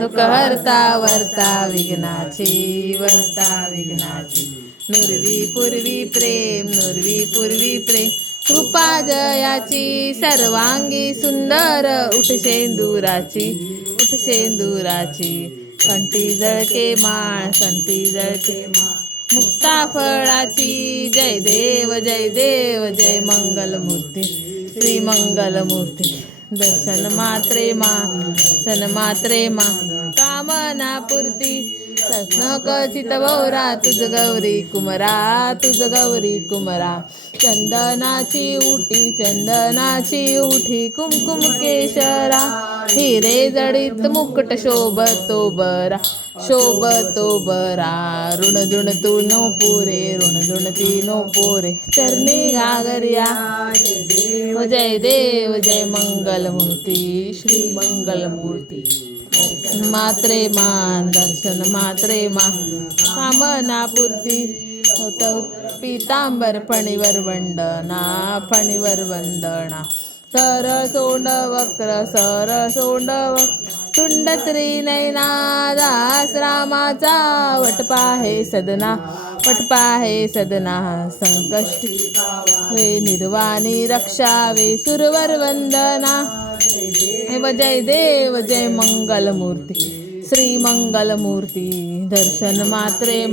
दुःख हरता वर्ता विघ्नाची वर्ता विघ्नाची नुरवी पूर्वी प्रेम नुरवी पूर्वी प्रेम कृपा जयाची सर्वांगी सुंदर उठ शेंदुराची कंठी जळके माळ कंठी जळके माळ मुक्ता फळाची जय देव जय मंगलमूर्ती श्री मंगलमूर्ती दर्शन मात्रे मा कामना पूर्ती सत्नक चितवरा तुझ गौरी कुमरा चंदनाची उठी कुमकुम केशरा हिरे जडित मुकुट शोभतो बरा ऋण ती नो पुरे चरणी घागरिया जय देव जय मंगलमूर्ती श्री मंगलमूर्ती दर्शन मात्रे मा कामना पूर्ती पीतांबर फणीवर वंदना सर सोंड वक्र तुंड त्रिनयना दास रामाचा वटपाहे सदना संकष्टी वे निर्वाणी रक्षावे सुरवर वंदना जय देव जय मंगलमूर्ती श्री मंगलमूर्ती दर्शन मात्रे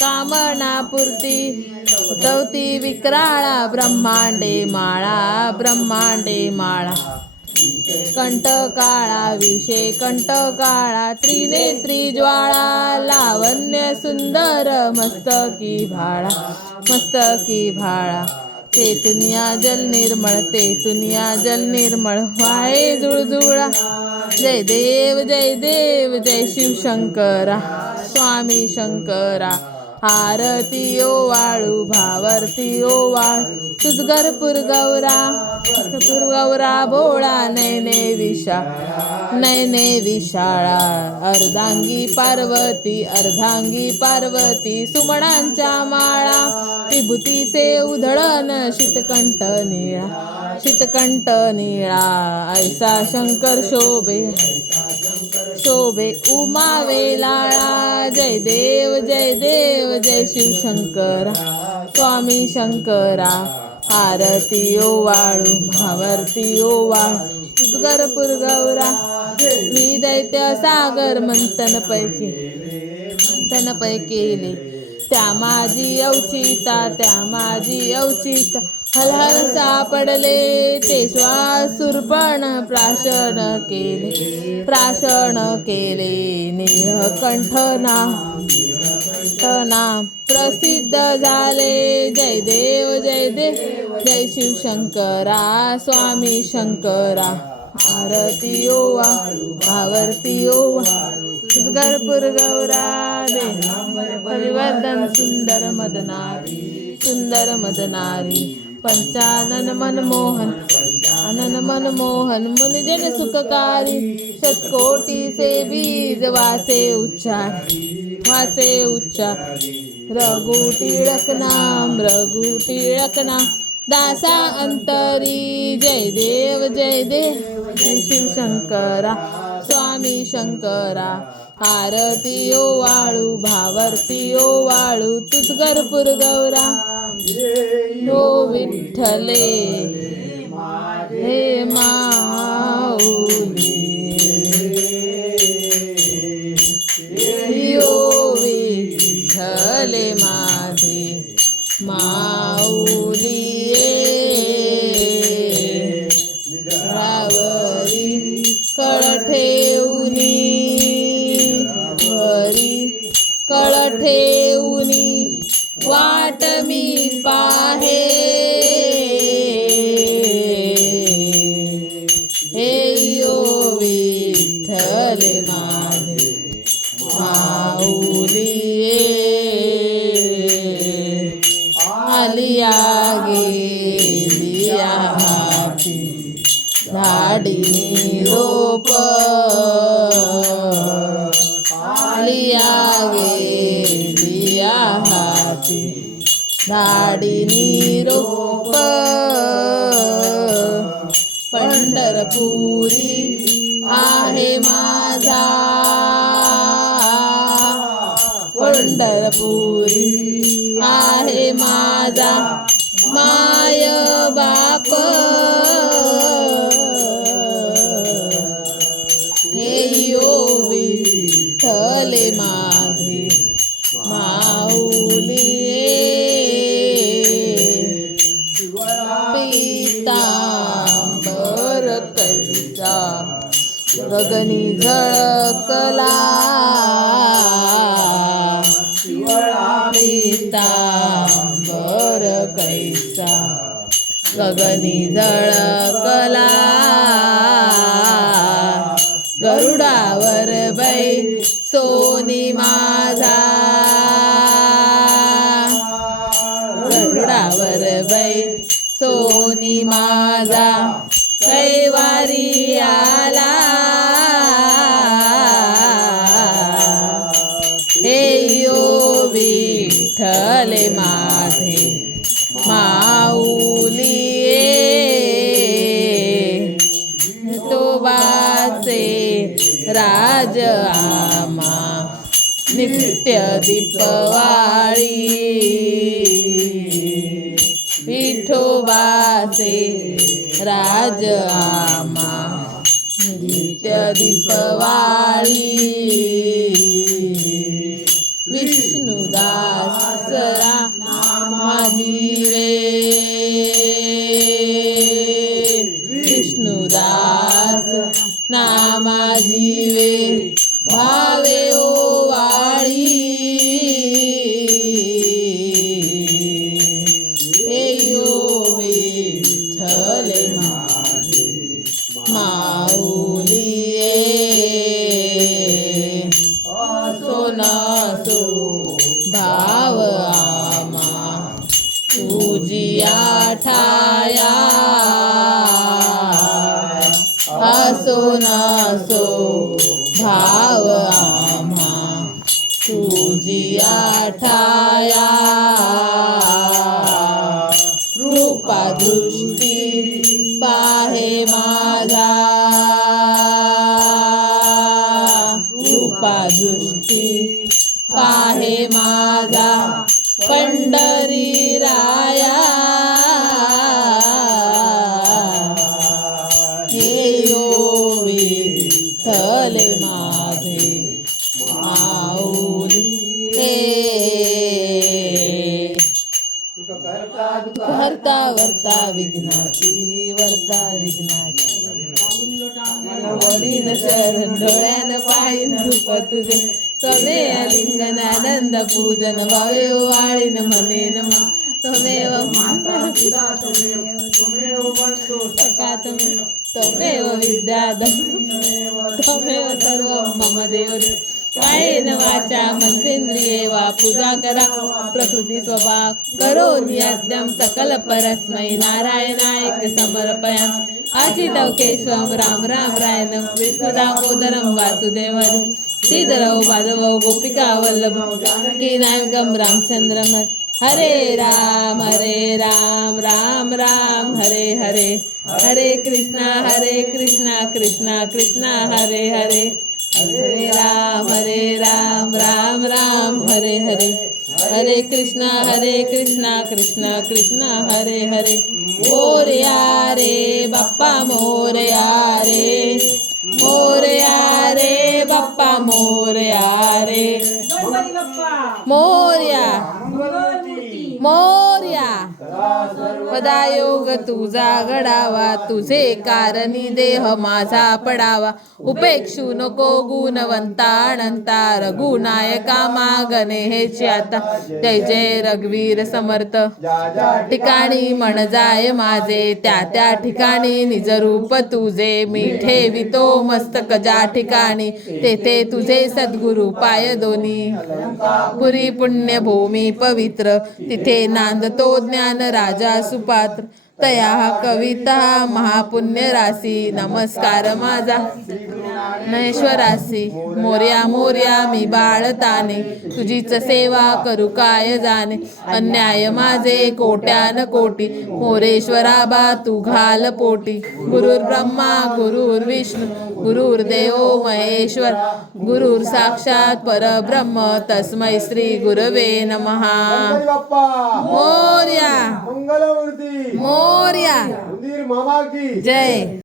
कामना पूर्ती उतवती विक्राळा ब्रह्मांडे माळा कंठकाळा त्रिनेत्री ज्वाळा लावण्य सुंदर मस्तकी भाळा तेतुनिया जल निर्मळ वाहे जुळजुळा जय देव जय शिवशंकरा स्वामी शंकरा आरती ओवाळू भावर्ती ओवाळू तुझगर पुरगौरा भोळा नयने विशाळा अर्धांगी पार्वती सुमणांच्या माळा विभूतीचे उधळण शीतकंठ निळा ऐसा शंकर शोभे उमा वेलाळा जय देव जय शिवशंकरा स्वामी शंकरा आरती ओवाळू भावर्ती ओवाळू तुझगर पुरगौरा मी दैत्य सागर मंथन पैकेले त्या माझी अवचिता हलहल सापडले ते श्वासुरपण प्राशन केले नीळकंठना प्रसिद्ध झाले जय देव जय शिवशंकरा स्वामी शंकरा आरती ओवाळू भावर्ती ओवाळू तुझगर गौरा दे परिवर्तन सुंदर मदनारी पंचानन मनमोहन मुनिजन सुखकारी शतकोटी से बीज वासे उच्चार रघु टिळकना दासा अंतरी जय देव जय शिवशंकरा स्वामी शंकरा आरती ओवाळू भावर्ती ओवाळू तुझगर पुरगौरा हो विठ्ठले हे माऊली हो विठ्ठले माझे माऊली रावरी कळ ठेवूनी वाट मी पाहे हे यो विठ्ठल माझे माऊली आलिया गेलिया हाती झाडी रोप आलिया गेलिया हाती झाडी रोप पंढरपुरी पंढरपुरी आहे माझा माय बाप हे यो विठ्ठले माझे माऊली पीतांबर कैसा गगनी झळकला पीतांबर कैसा गगनी झळकला गरुडावर बैसोनी माझा गरुडावर बैसोनी माझा कैवारी आला हे यो विठ्ठले माझे माऊली तो बाचे राज आमा नित्य दीपवाळी विठोबाचे राज आमा नित्य दीपवाळी विष्णुदास नामाजीवे विष्णुदास नामाजीवे भावे ओवाळी हे यो विठ्ठले माझे माऊली असो नसो भाव आमा तुझिया ठाया असो नसो भाव आम्हा तुझिया ठाया रूपा दृष्टी पाहे माझा रूपा दृष्टी पाहे माझा पंढरी राया हे यो विठ्ठले माझे माऊली हरता वर्ता विघ्नाची वर्ता विघ्नाची वडील शरण डोळ्यानं पाहिन रूप तुझे त्वमे लिंगन आनंद पूजन भावे वाळीन म्हणेन त्वमेव माता पिता त्वमेव बंधू सखा त्वमेव विद्याधर त्वमेव सर्व मम देव कायेन वाचा मनसेंद्रिये वा पूजा करा प्रकृती स्वभाव करोमि यज्ञं सकल परस्मै नारायणाय समर्पयामि अचितौ केशवं राम राम रायनं विष्णुदामोदरं वासुदेवं श्रीधरौ माधवौ गोपिका वल्लभं जानकीनायकं रामचन्द्रं हरे राम राम राम हरे हरे हरे कृष्णा कृष्णा कृष्णा हरे हरे हरे राम राम राम हरे हरे हरे कृष्णा कृष्णा कृष्णा हरे हरे मोरया रे बाप्पा मोरया रे बाप्पा मोरया रे मोरया मोरया पदायोग तुझा घडावा तुझे कारणी देह माझा पडावा उपेक्षू नको गुणवंता अनंता रघुनायका मागणे हेची आता जय जय रघुवीर समर्थ ठिकाणी मन जाय माझे त्या त्या ठिकाणी निजरूप तुझे मी ठेवितो मस्तक ज्या ठिकाणी तेथे तुझे सद्गुरु पाय दोन्ही पुरी पुण्यभूमी पवित्र तिथे नांदतो ज्ञान राजा सुपात्र तया कविता महापुण्य राशी नमस्कार माझा ज्ञानेश्वरासी मोर्या मोर्या मी बाळताने तुझीच सेवा करू काय जाणे अन्याय माझे कोट्यान कोटी मोरेश्वरा बा तू घाल पोटी गुरुर् ब्रह्मा गुरुर्विष्णू गुरुर्देव महेश्वर गुरुर साक्षात परब्रह्म तस्मै श्री गुरवे नमः गणपती बाप्पा मोर्या मंगलमूर्ती मोर्या उंदीर मामा की जय